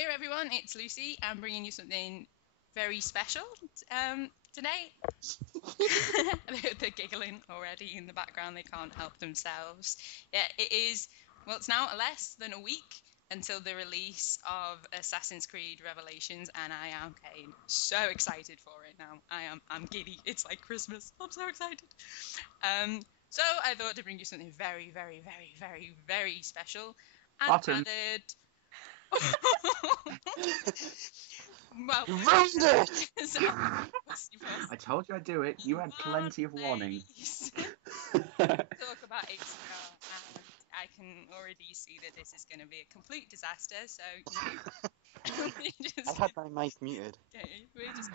Hi everyone, it's Lucy. I'm bringing you something very special today. They're giggling already in the background, they can't help themselves. Yeah, it is, well, it's now less than a week until the release of Assassin's Creed Revelations, and I am so excited for it now. I'm giddy. It's like Christmas. I'm so excited. So I thought to bring you something very, very, very, very, very special. And gathered. Well, you ruined it! I told you I'd do it. You had plenty of warning. Talk about HCR, and I can already see that this is going to be a complete disaster. So I had my mic muted. Okay, we're just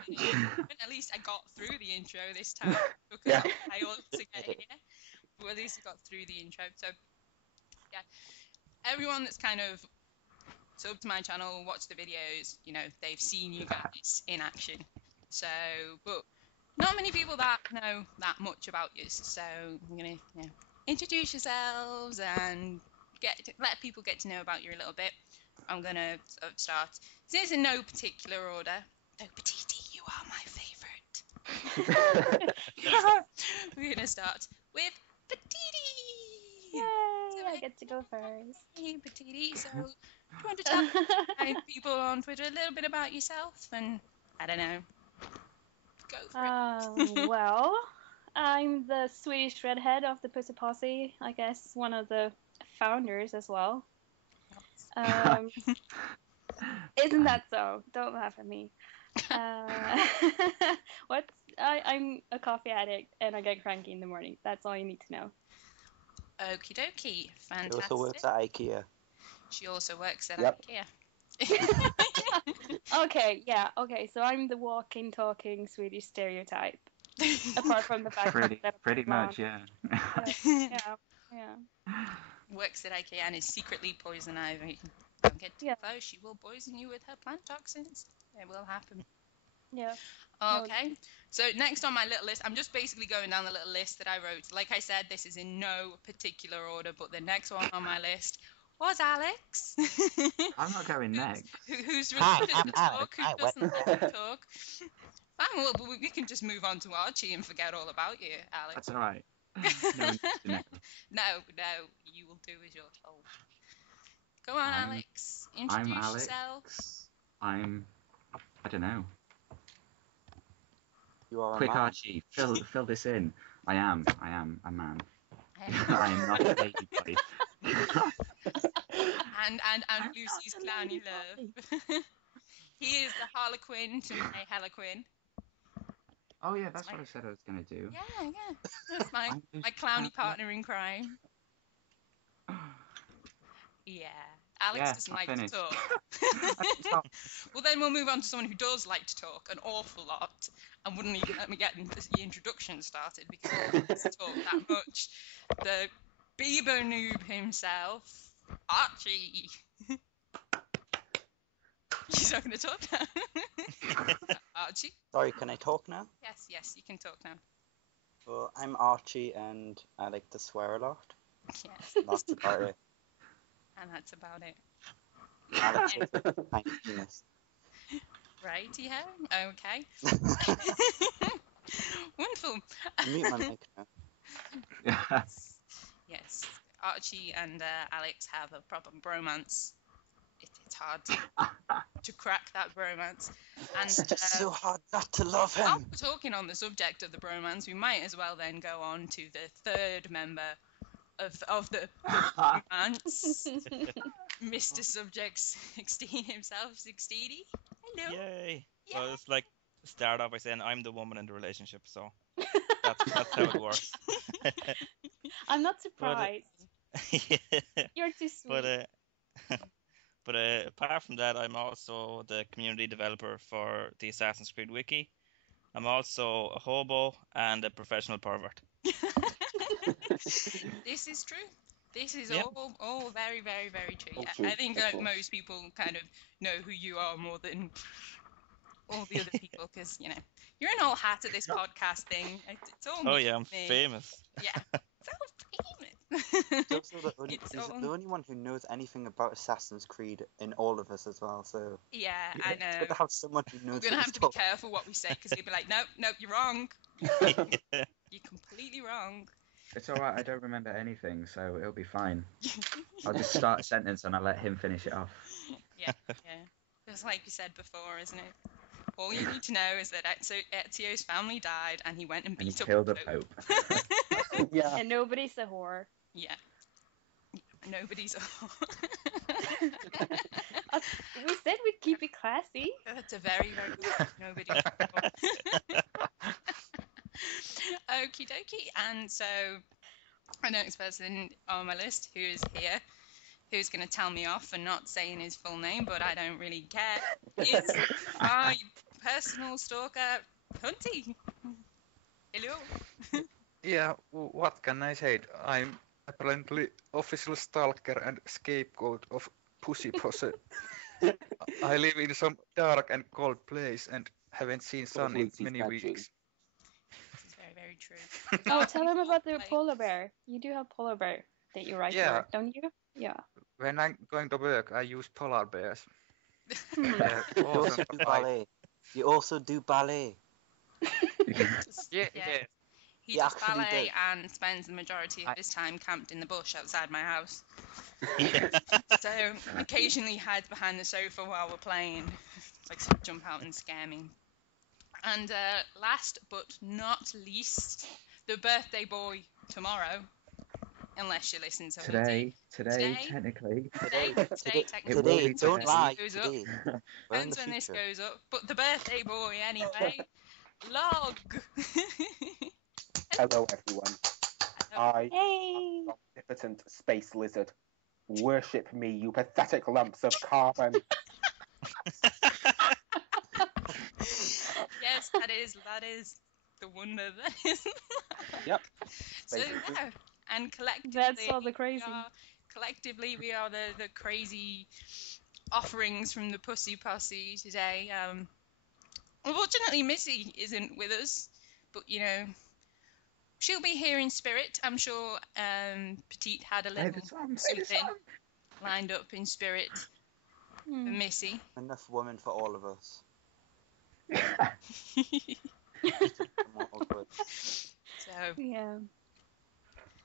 at least I got through the intro this time. It took a while to get here, but at least I got through the intro. So yeah, everyone that's kind of sub to my channel, watch the videos, they've seen you guys in action. So, but not many people that know that much about you. So I'm going to introduce yourselves and let people get to know about you a little bit. I'm going to start. This is in no particular order. Oh, Petite, you are my favourite. We're going to start with Petite. Yay, I get to go first. Hey, Petite. So, do you want to tell people on Twitter a little bit about yourself? And, I don't know, go for it. Well, I'm the Swedish redhead of the Pussy Posse. I guess one of the founders as well. Isn't that so? Don't laugh at me. I'm a coffee addict and I get cranky in the morning. That's all you need to know. Okie dokie, fantastic. She also works at IKEA. She also works at IKEA. Okay, so I'm the walking, talking Swedish stereotype. Apart from the fact that pretty much, yeah. Yeah. Works at IKEA and is secretly poison ivy. Don't get too close, she will poison you with her plant toxins. It will happen. Yeah. Okay, so next on my little list, I'm just basically going down the little list that I wrote. Like I said, this is in no particular order, but the next one on my list was Alex. I'm not going next. Who's really good at talk, who doesn't like to talk. Fine, well, we can just move on to Archie and forget all about you, Alex. That's all right. No, you will do as you're told. Go on, Alex. Introduce yourself. I don't know. You are Quick, a man. Archie, fill this in. I am a man. I am not a lady boy. and Lucy's clowny love. He is the Harlequin to my Harlequin. Oh yeah, that's what I said I was going to do. Yeah. That's my clowny partner in crime. Yeah. Alex doesn't like to talk. Well, then we'll move on to someone who does like to talk an awful lot and wouldn't even let me get the introduction started because he likes to talk that much. The Bieber noob himself, Archie. He's not going to talk now. Archie? Sorry, can I talk now? Yes, you can talk now. Well, I'm Archie and I like to swear a lot. Yes. That's about it. And that's about it. Alex is a tiny penis. Righty-ho. Okay. Wonderful. Mute my mic now. Yes. Archie and Alex have a proper bromance. It's hard to crack that bromance. And it's just so hard not to love him. While we're talking on the subject of the bromance, we might as well then go on to the third member of the romance, Mr. Subject 16 himself, Sixteeny. Hello. Yay! Yeah. Well, it's like start off by saying I'm the woman in the relationship, so that's how it works. I'm not surprised. You're too sweet. But apart from that, I'm also the community developer for the Assassin's Creed Wiki. I'm also a hobo and a professional pervert. This is true. This is all very, very, very true. I think most people kind of know who you are more than all the other people because, you're an old hat at this podcast thing. It's all I'm famous. Yeah. So famous. Also the only She's all. the only one who knows anything about Assassin's Creed in all of us as well, so Yeah, it's I good know. to have someone who knows We're gonna what have he's to be talking careful what we say because he'll be like, nope, nope, you're wrong. Yeah. You're completely wrong. It's alright, I don't remember anything, so it'll be fine. I'll just start a sentence and I'll let him finish it off. Yeah. Just like you said before, isn't it? All you need to know is that Ezio's family died and he went and And he beat up killed the the Pope. Yeah. And nobody's a whore. Yeah. Nobody's. We said we'd keep it classy. That's a very, very good nobody. Okie dokie. And so, our next person on my list who is here, who's going to tell me off for not saying his full name, but I don't really care, is my personal stalker, Hunty. Hello. Yeah, what can I say? I'm apparently official stalker and scapegoat of Pussy Posse. I live in some dark and cold place and haven't seen sun in Lucy's many bad weeks. This is very, very true. Oh, tell him about the Like, polar bear. You do have polar bear that you ride to Yeah. work, don't you? Yeah. When I'm going to work, I use polar bears. Hmm. They're You also awesome. do ballet. You also do ballet. Yeah. He He does actually ballet does. and spends the majority of his time camped in the bush outside my house. Yeah. So occasionally hides behind the sofa while we're playing, like jump out and scare me. And last but not least, the birthday boy tomorrow, unless you listen to Today, Today? technically. Today It will technically, be Don't today. lie, Goes up. today. We're in depends the when this future. goes up. But the birthday boy anyway, Log. Hello, everyone. I Hey. am the omnipotent space lizard. Worship me, you pathetic lumps of carbon. Yes, that is the wonder that is. Yep. So Basically. yeah, and collectively, That's all the crazy. we are the crazy offerings from the Pussy Posse today. Unfortunately, Missy isn't with us, but you know, she'll be here in spirit. I'm sure Petite had a Play little the song, play the something song. lined up in spirit for Hmm. Missy. Enough women for all of us. So Yeah.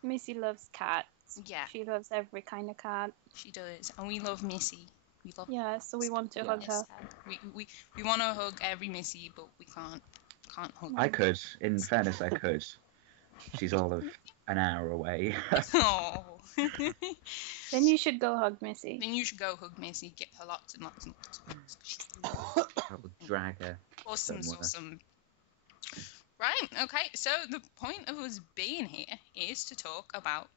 Missy loves cats. yeah, She loves every kind of cat. she does, and we love Missy. We love. Yeah, so we want to hug her. We want to hug every Missy, but we can't hug. I could. In fairness, I could. She's all of an hour away. Oh. Then you should go hug Missy. Then you should go hug Missy, give her lots and lots and lots of hugs. I will drag her. Awesome, Somewhere. awesome. Right, okay, so the point of us being here is to talk about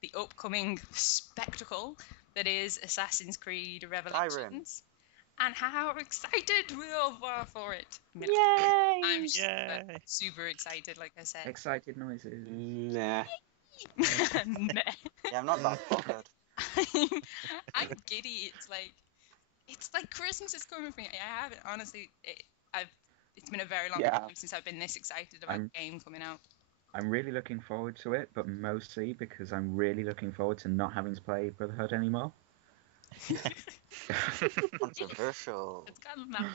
the upcoming spectacle that is Assassin's Creed Revelations and how excited we all are for it. Yay! I'm Yay. super excited, like I said. Excited noises. Nah. Meh. Yeah, I'm not that bothered. I'm giddy. It's like Christmas is coming for me. I haven't honestly. It's been a very long Yeah. time since I've been this excited about a game coming out. I'm really looking forward to it, but mostly because I'm really looking forward to not having to play Brotherhood anymore. Controversial. It's gotten that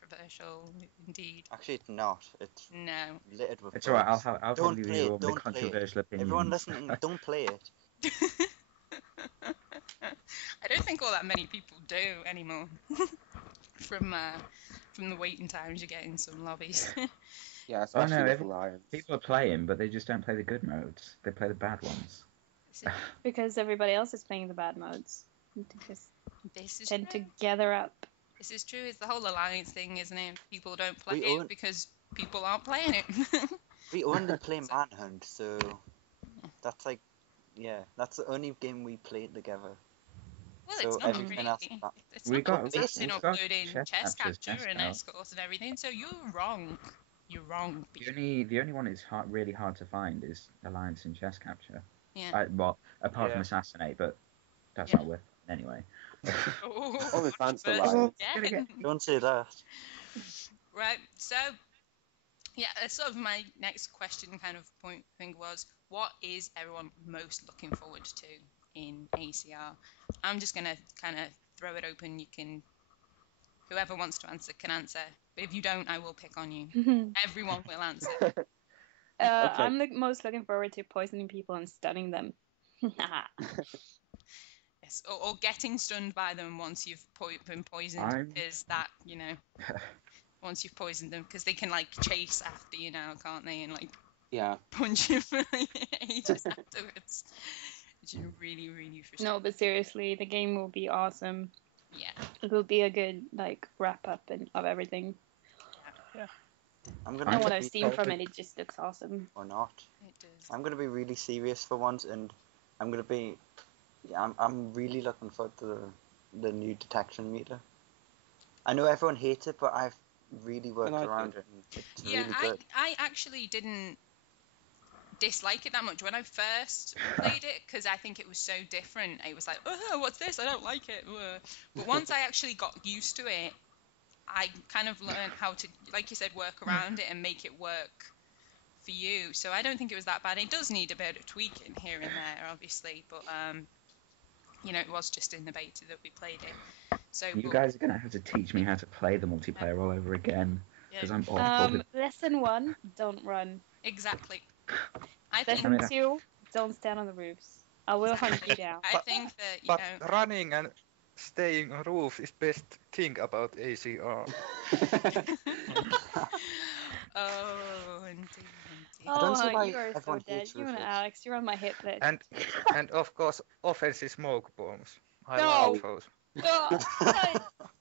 controversial, indeed. Actually, it's not. It's No. littered with It's alright, bugs. I'll Don't probably play leave it, all the don't play it. controversial opinions. Everyone listening, don't play it. I don't think all that many people do anymore. from the waiting times you get in some lobbies. Yeah, especially no, with Lions. People are playing, but they just don't play the good modes. They play the bad ones. Because everybody else is playing the bad modes. They just This is tend to true. gather up. This is true. It's the whole alliance thing, isn't it? People don't play We it own- because people aren't playing it. We only play Manhunt, so that's like, yeah, that's the only game we played together. Well, So it's not everything really. else- It's We not got- consistent we've got uploading chess chess captures capture and now. escorts and everything, so you're wrong. You're wrong. The only one that's really hard to find is Alliance and Chess Capture. Yeah. Well, apart from Yeah. Assassinate, but that's Yeah. not worth it anyway. Oh, the fans First Alliance. again. Don't say that. Right, so yeah, sort of my next question kind of point thing was, what is everyone most looking forward to in ACR. I'm just gonna kind of throw it open. Whoever wants to answer can answer. But if you don't, I will pick on you. Everyone will answer. Okay. I'm most looking forward to poisoning people and stunning them. Yes, or getting stunned by them once you've been poisoned. Is that, once you've poisoned them, because they can like chase after you now, can't they? And like punch you for ages afterwards. Which is really, really frustrating. No, but seriously, the game will be awesome. Yeah. It will be a good like wrap up of everything. Yeah. And what I've seen from it just looks awesome. Or not. It does. I'm gonna be really serious for once, and I'm gonna be. Yeah, I'm really looking forward to the new detection meter. I know everyone hates it, but I've really worked around it, and it's really good. I actually didn't dislike it that much when I first played it, because I think it was so different. It was like, oh, what's this? I don't like it. But once I actually got used to it, I kind of learned how to, like you said, work around it and make it work for you. So I don't think it was that bad. It does need a bit of tweaking here and there, obviously, but it was just in the beta that we played it. So you guys are gonna have to teach me how to play the multiplayer all over again, because I'm awful. Lesson 1: don't run. Exactly. Lesson 2: don't stand on the roofs. I will hunt you down. I think that But running and staying on roof is best thing about ACR. Oh, indeed. Oh, you are so dead. You and Alex, you're on my hit list. And of course, offensive smoke bombs. I love those.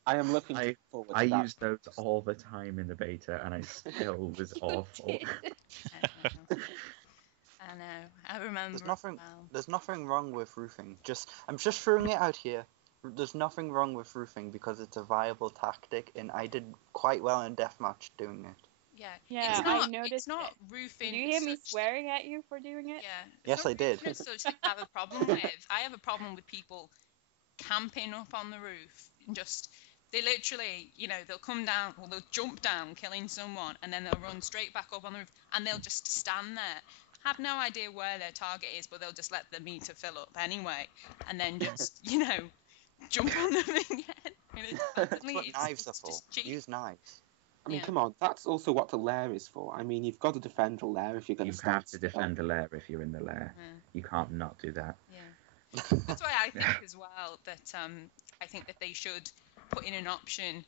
I am looking forward to that. I use those all the time in the beta, and I still was awful. I know. I remember. There's nothing wrong with roofing. I'm just throwing it out here. There's nothing wrong with roofing because it's a viable tactic, and I did quite well in deathmatch doing it. Yeah. I noticed. It's not roofing. Did you hear me swearing at you for doing it? Yeah. Yes, I did. It's such that I have a problem with. I have a problem with people camping up on the roof and they literally, they'll come down, or they'll jump down, killing someone, and then they'll run straight back up on the roof, and they'll just stand there. Have no idea where their target is, but they'll just let the meter fill up anyway, and then just, jump on them again. That's what knives are for. Use knives. I mean, come on, that's also what the lair is for. I mean, you've got to defend the lair if you're going to You have to defend the lair if you're in the lair. Yeah. You can't not do that. Yeah. That's why I think as well that I think that they should put in an option.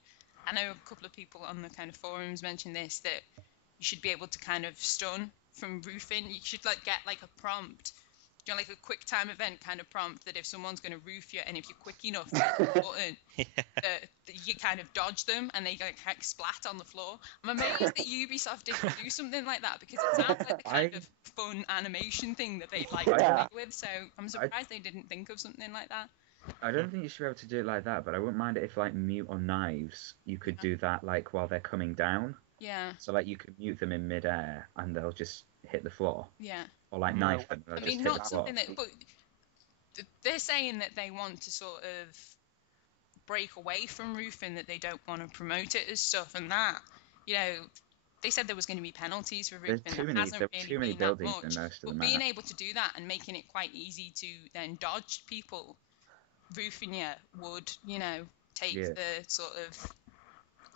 I know a couple of people on the kind of forums mentioned this, that you should be able to kind of stun from roofing. You should get a prompt, like a quick time event kind of prompt, that if someone's going to roof you, and if you're quick enough to hit the button, you kind of dodge them and they splat on the floor. I'm amazed that Ubisoft didn't do something like that, because it sounds like the kind of fun animation thing that they'd like to play with. So I'm surprised they didn't think of something like that. I don't think you should be able to do it like that, but I wouldn't mind it if mute on knives, you could do that while they're coming down. Yeah. So you could mute them in midair and they'll just hit the floor. Yeah. Or knife them. I mean, not something that, but they're saying that they want to sort of break away from roofing, that they don't want to promote it as stuff, and that, they said there was going to be penalties for roofing. There are too many buildings in most of the map. But being able to do that and making it quite easy to then dodge people roofing you would, take the sort of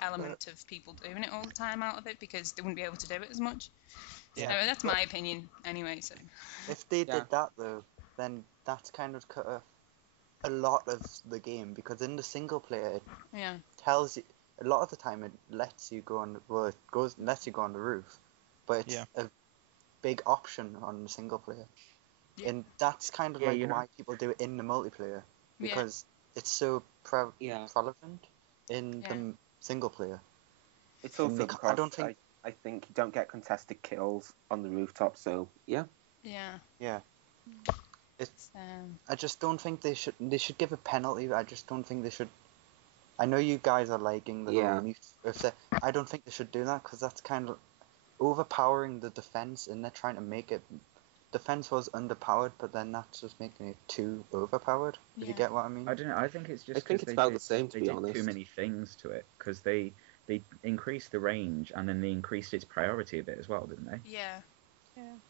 element of people doing it all the time out of it, because they wouldn't be able to do it as much. Yeah. So that's my opinion anyway. So if they did that though, then that's kind of cut off a lot of the game, because in the single player it tells you a lot of the time, it lets you go on lets you go on the roof, but it's a big option on the single player. And that's kind of why people do it in the multiplayer, because it's so relevant in the single player. It's also because I think you don't get contested kills on the rooftop, so yeah. It's I just don't think they should give a penalty. I just don't think they should. I know you guys are liking the I don't think they should do that, because that's kind of overpowering the defense, and they're trying to make it. Defense was underpowered, but then that's just making it too overpowered. If you get what I mean? I don't know. I think it's just. I think it's about the same, to be honest. They did too many things to it, because they increased the range, and then they increased its priority a bit as well, didn't they? Yeah.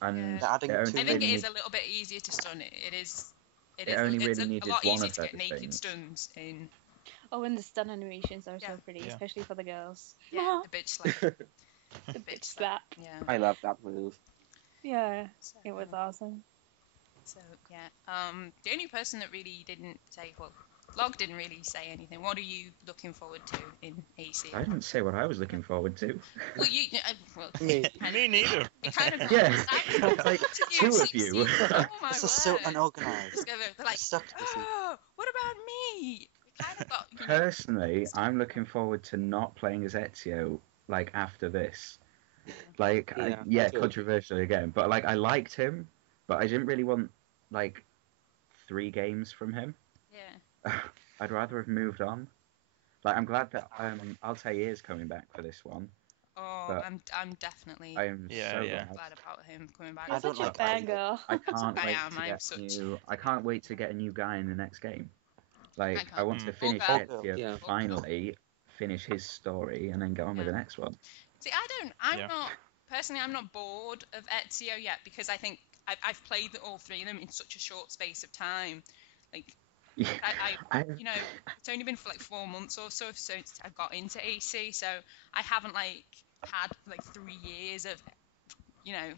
And I think it is a little bit easier to stun it. It is It It is. only It's really a needed lot one easier of to get those naked things. stuns in. Oh, and the stun animations are Yeah. so pretty, Yeah. especially for the girls. Yeah, the bitch slap. The bitch slap. Yeah. I love that move. Yeah, So, it was awesome. So yeah. The only person that really didn't say, well, Log didn't really say anything. What are you looking forward to in AC? I didn't say what I was looking forward to. Well, you. Well, Me. Me neither. It kind of. Yeah, I was like to you, 2 of 16. you. Oh my This word. is so unorganized. They're like, Stuck this week. oh, what about me? We kind of got. Personally, I'm looking forward to not playing as Ezio, like, after this. Like, Yeah, controversial again, but, like, I liked him, but I didn't really want, like, 3 games from him. Yeah. I'd rather have moved on. Like, I'm glad that Altair is coming back for this one. Oh, But I'm definitely I'm so glad. glad about him coming back. You're I don't such a like that either. fangirl. I can't I wait am, to I'm get such- new. I can't wait to get a new guy in the next game. Like, I can't. want to Mm. finish Olga. Ezio, Yeah. finally finish his story, and then get on with the next one. See, I'm not bored of Ezio yet because I think I've played all 3 of them in such a short space of time. Like, I you know, it's only been for like 4 months or so since I got into AC, so I haven't like had like 3 years of, you know,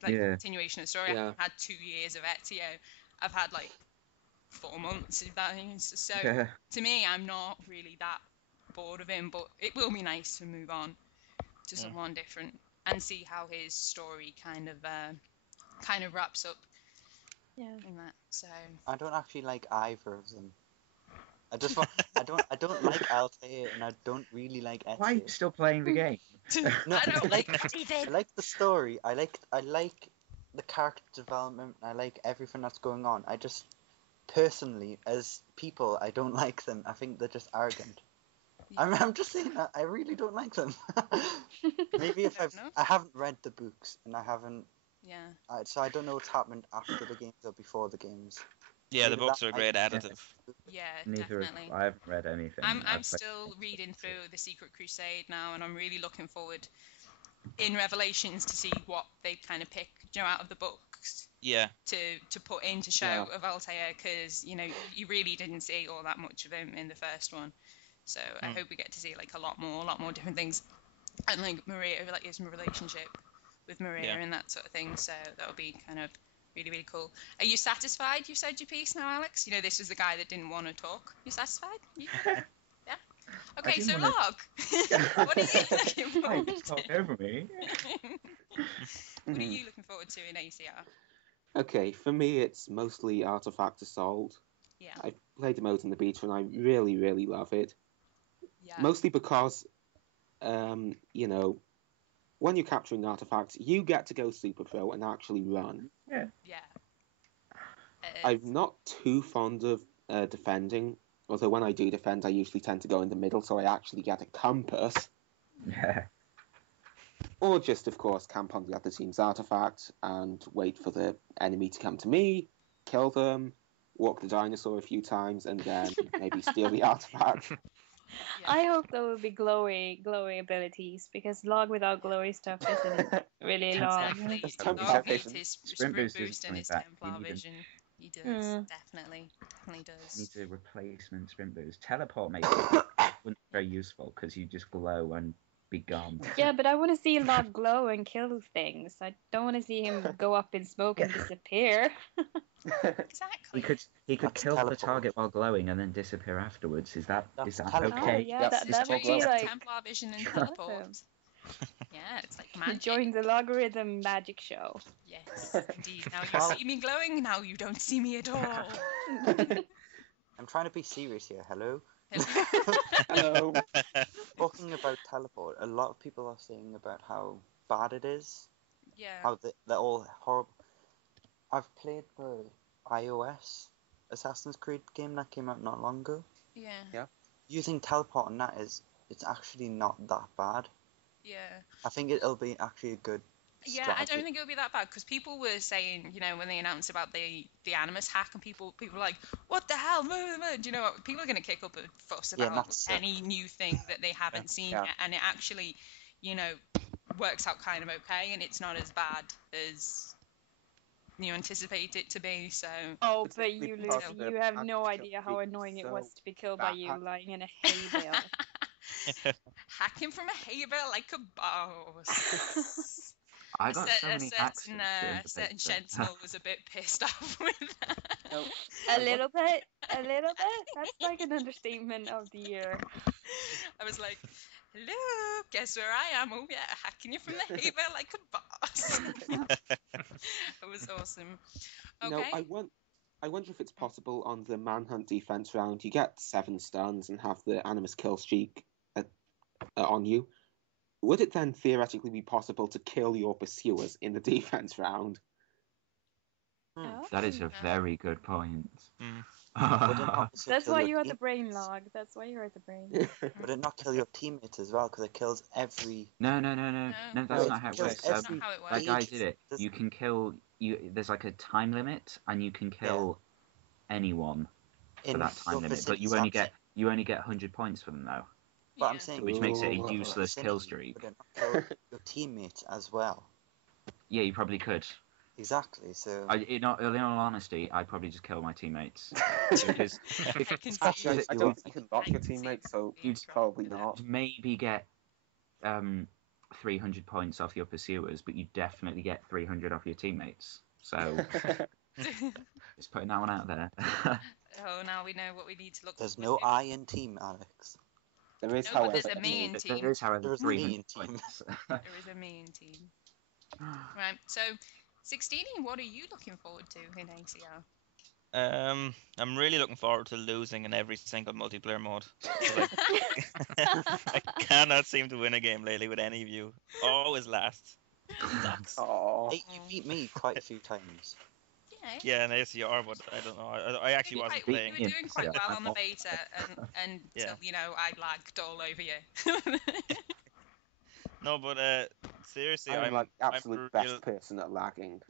continuation of the story. I haven't had 2 years of Ezio. I've had like 4 months of that. So to me, I'm not really that bored of him, but it will be nice to move on to someone different and see how his story kind of wraps up. Yeah. In that, so I don't actually like either of them. I don't like Altair, and I don't really like Ezio. Why are you still playing the game? No, I don't like David. I like the story. I like the character development. I like everything that's going on. I just personally, as people, I don't like them. I think they're just arrogant. I'm just saying that I really don't like them. Maybe if I haven't read the books and I haven't. Yeah. So I don't know what's happened after the games or before the games. Yeah, Maybe the books are a great additive. Yeah, Neither definitely. I haven't read anything. I'm still reading through the Secret Crusade now, and I'm really looking forward in Revelations to see what they kind of pick, you know, out of the books. Yeah. To put into show of Altair, because you know you really didn't see all that much of him in the first one, so I hope we get to see like a lot more different things, and like Maria, like his relationship with Maria and that sort of thing. So that'll be kind of really, really cool. Are you satisfied? You've said your piece now, Alex. You know, this was the guy that didn't want to talk. You satisfied? Yeah. Okay, so Log, what are you looking forward to? Talk over me. What are you looking forward to in ACR? Okay, for me it's mostly Artifact Assault. Yeah. I played the mode in the beta and I really, really love it. Yeah. Mostly because, you know, when you're capturing artifacts, you get to go super pro and actually run. Yeah. I'm not too fond of defending, although when I do defend, I usually tend to go in the middle, so I actually get a compass. Yeah. Or just, of course, camp on the other team's artifact and wait for the enemy to come to me, kill them, walk the dinosaur a few times, and then maybe steal the artifact. Yeah. I hope there will be glowy abilities, because Log without glowy stuff isn't really long. Log needs his sprint boost and his Templar vision. He does, definitely does. Needs a replacement sprint boost. Teleport maybe wouldn't be very useful because you just glow and be gone. Yeah, but I want to see Log glow and kill things. I don't want to see him go up in smoke and disappear. Exactly. He could kill the target while glowing and then disappear afterwards. Is that okay? Oh, yeah, that would be like Templar vision and teleport. Yeah, it's like magic. Join the Logarithm magic show. Yes, indeed. Now you see me glowing, now you don't see me at all. I'm trying to be serious here. Hello? Hello. Talking about teleport, a lot of people are saying about how bad it is. Yeah. How they're all horrible. I've played the iOS Assassin's Creed game that came out not long ago. Yeah. Using teleport on that it's actually not that bad. Yeah. I think it'll be actually a good strategy. I don't think it'll be that bad, because people were saying, you know, when they announced about the Animus hack, and people were like, what the hell? Do you know what? People are going to kick up a fuss about any new thing that they haven't seen yet, and it actually, you know, works out kind of okay, and it's not as bad as you anticipate it to be. So. Oh, but you, Lucy, you have no idea how annoying it was to be killed by you lying in a hay bale. Hacking from a hay bale like a boss. I got so many hacks. A certain sentinel was a bit pissed off with that. Nope. A little bit. That's like an understatement of the year. I was like, hello, guess where I am? Oh yeah, hacking you from the hay bale like a boss. It was awesome. Okay. I wonder if it's possible on the manhunt defense round, you get 7 stuns and have the animus kill streak on you. Would it then theoretically be possible to kill your pursuers in the defense round? That is a very good point. That's why you are the brain log. That's why you're at the brain. Would it not kill your teammates as well? Because it kills every... No, that's not how it works. That guy did it. Doesn't... You can kill... There's like a time limit, and you can kill anyone for that time limit. But you only get 100 points for them, though. But I'm saying... Which makes it a useless kill streak. Would it not kill your teammates as well? Yeah, you probably could. Exactly, so... In all honesty, I'd probably just kill my teammates. Because I don't think you can lock your teammates, so you'd probably not. Maybe get 300 points off your pursuers, but you definitely get 300 off your teammates. So, just putting that one out there. Oh, now we know what we need to look for. There's no I in team, Alex. There is, however, there's a me in team. There is, however, 300 team. There is a me in team. Right, so... Sixteeny, what are you looking forward to in ACL? I'm really looking forward to losing in every single multiplayer mode. I cannot seem to win a game lately with any of you. Always last. Hey, you beat me quite a few times. Yeah, in ACR, but I don't know. I actually wasn't playing. You were doing quite well on the beta, and you know, I lagged all over you. No, but seriously, I'm like absolute best person at lagging.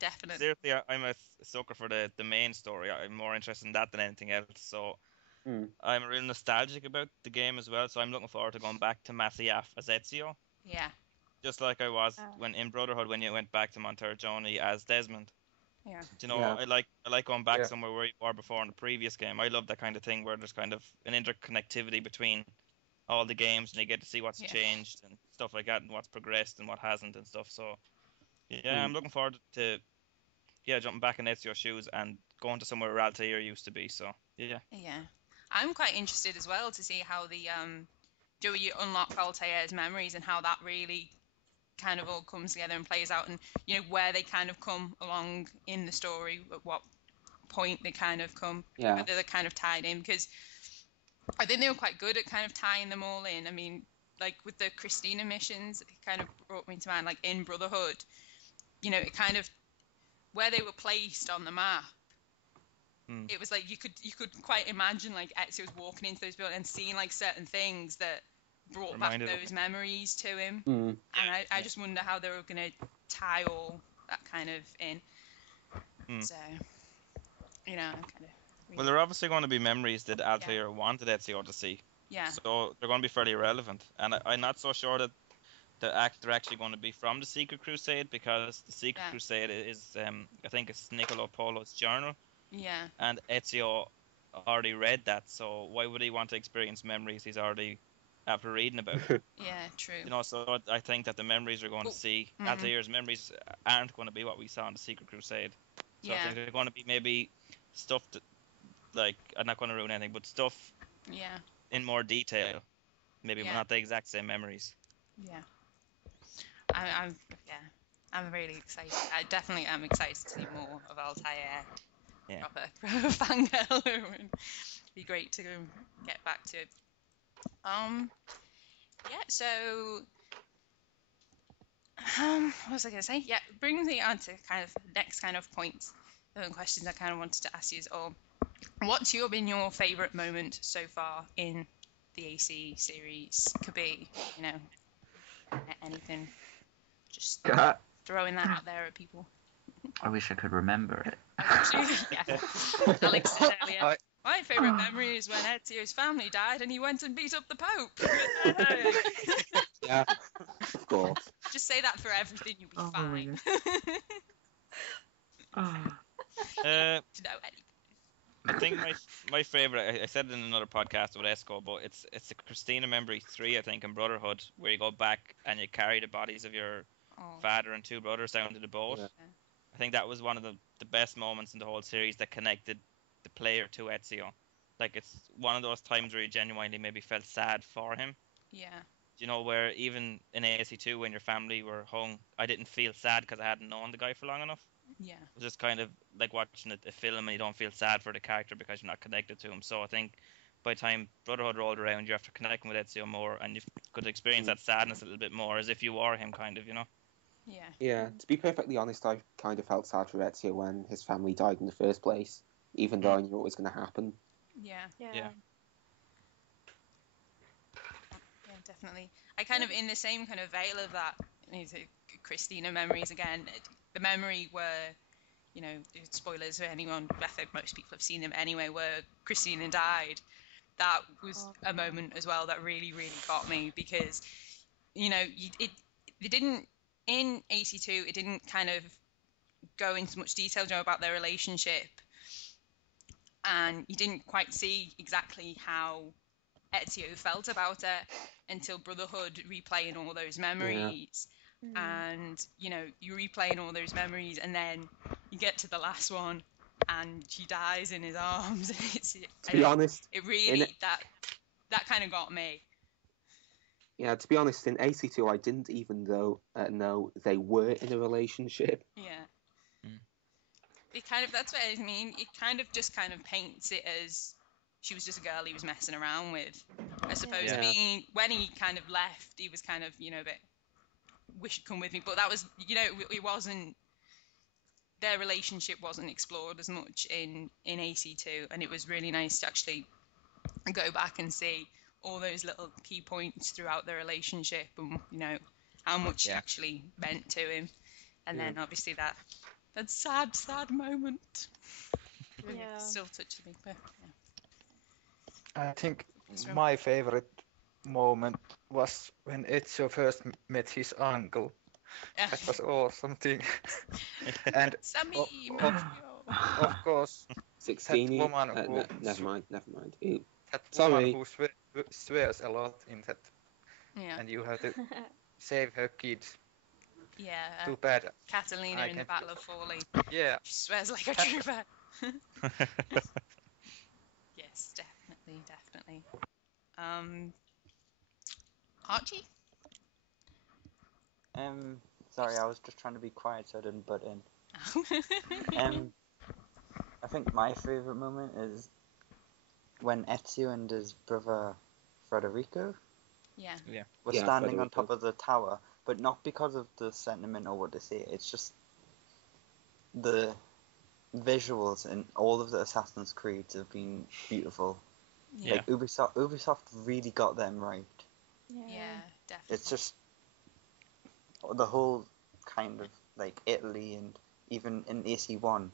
Definitely. Seriously, I'm a sucker for the main story. I'm more interested in that than anything else. So I'm real nostalgic about the game as well. So I'm looking forward to going back to Masyaf as Ezio. Yeah. Just like I was when in Brotherhood when you went back to Montergioni as Desmond. Yeah. You know, I like going back somewhere where you were before in the previous game. I love that kind of thing where there's kind of an interconnectivity between all the games and you get to see what's changed and stuff like that and what's progressed and what hasn't and stuff. So I'm looking forward to jumping back in Ezio's shoes and going to somewhere where Altair used to be. So yeah. I'm quite interested as well to see how the you unlock Altair's memories and how that really kind of all comes together and plays out, and you know where they kind of come along in the story, at what point they kind of come, whether they're kind of tied in, because I think they were quite good at kind of tying them all in. I mean, like with the Christina missions, it kind of brought me to mind, like in Brotherhood, you know, it kind of, where they were placed on the map, it was like you could quite imagine like Ezio was walking into those buildings and seeing like certain things that brought back those memories to him. And I just wonder how they were going to tie all that kind of in. So, you know, kind of... Well, they're obviously going to be memories that Altair wanted Ezio to see. Yeah. So they're going to be fairly relevant. And I'm not so sure that they're actually going to be from the Secret Crusade, because the Secret Crusade is, I think it's Niccolo Polo's journal. Yeah. And Ezio already read that, so why would he want to experience memories he's already after reading about? Yeah, true. You know, so I think that the memories we're going to see, Altair's memories aren't going to be what we saw in the Secret Crusade. So I think they're going to be maybe stuff that, like, I'm not going to ruin anything, but stuff in more detail. Maybe not the exact same memories. Yeah. I'm really excited. I definitely am excited to see more of Altair. Yeah. Proper fangirl. It'd be great to get back to. So what was I going to say? Yeah, brings me on to kind of next kind of point. The questions I kind of wanted to ask you is, what's been your favourite moment so far in the AC series? Could be, you know, anything. Just throwing that out there at people. I wish I could remember it. Alex said earlier, my favourite memory is when Ezio's family died and he went and beat up the Pope. Yeah, of course. Just say that for everything, you'll be fine. To know anything. I think my favorite. I said it in another podcast with Esco, but it's the Christina Memory 3, I think, in Brotherhood, where you go back and you carry the bodies of your father and 2 brothers down to the boat. Yeah. I think that was one of the best moments in the whole series that connected the player to Ezio. Like, it's one of those times where you genuinely maybe felt sad for him. Yeah. You know, where even in AC2, when your family were hung, I didn't feel sad because I hadn't known the guy for long enough. Yeah. It was just kind of like watching a film and you don't feel sad for the character because you're not connected to him. So I think by the time Brotherhood rolled around, you're after connecting with Ezio more and you could experience that sadness a little bit more as if you were him, kind of, you know? Yeah. Yeah, to be perfectly honest, I kind of felt sad for Ezio when his family died in the first place, even though I knew it was going to happen. Yeah. Yeah. Yeah, definitely. I kind of, in the same kind of veil of that, Christina memories again, the memory where, you know, spoilers for anyone, I think most people have seen them anyway, where Christina died, that was a moment as well that really, really got me because, you know, it didn't, in AC2, it didn't kind of go into much detail, you know, about their relationship, and you didn't quite see exactly how Ezio felt about it until Brotherhood, replaying all those memories. Yeah. And, you know, you're replaying all those memories and then you get to the last one and she dies in his arms. To be honest, it really, that kind of got me. Yeah, to be honest, in AC2 I didn't even know they were in a relationship. Yeah. It kind of, that's what I mean. It kind of just kind of paints it as she was just a girl he was messing around with. I suppose. Yeah. I mean, when he kind of left, he was kind of, you know, a bit, wish you'd come with me. But that was, you know, it wasn't, their relationship wasn't explored as much in AC2. And it was really nice to actually go back and see all those little key points throughout their relationship and, you know, how much she actually meant to him. And then obviously that sad moment. Really still touches me. But, I think my favorite moment was when Ezio first met his uncle. That was awesome thing. And of course, Sixteeny. That woman who never mind. Ew. That woman who swears a lot in that. Yeah. And you have to save her kids. Yeah. Too bad. Catalina in the Battle of Forlì. Yeah. She swears like a trooper. Yes, definitely. Archie? Sorry, I was just trying to be quiet so I didn't butt in. I think my favourite moment is when Ezio and his brother Federico were standing on top of the tower, but not because of the sentiment or what they say, it's just the visuals in all of the Assassin's Creeds have been beautiful. Yeah. Like Ubisoft really got them right. Yeah, definitely. It's just the whole kind of like Italy and even in AC1.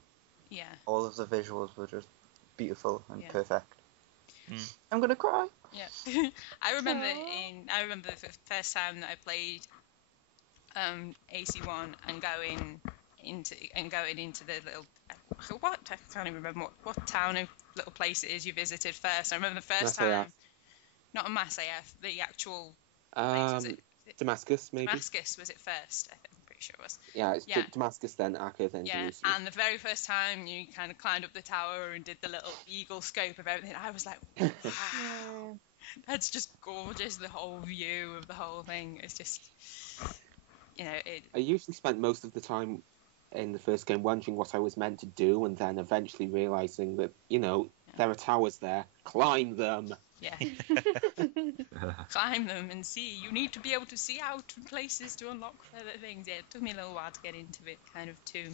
Yeah. All of the visuals were just beautiful and perfect. I'm gonna cry. Yeah. I remember the first time that I played AC1 and going into the little I can't even remember what town or little place it is you visited first. I remember the first time, not in Massayef, the actual place, was it Damascus, maybe. Damascus was it first? I'm pretty sure it was. Yeah, it's Damascus, then Acre, then Jerusalem. And the very first time you kind of climbed up the tower and did the little eagle scope of everything, I was like, wow, that's just gorgeous. The whole view of the whole thing is just, you know, I usually spent most of the time in the first game wondering what I was meant to do, and then eventually realizing that, you know, there are towers there. Climb them. Yeah. Climb them and see. You need to be able to see out places to unlock further things. Yeah, it took me a little while to get into it, kind of too.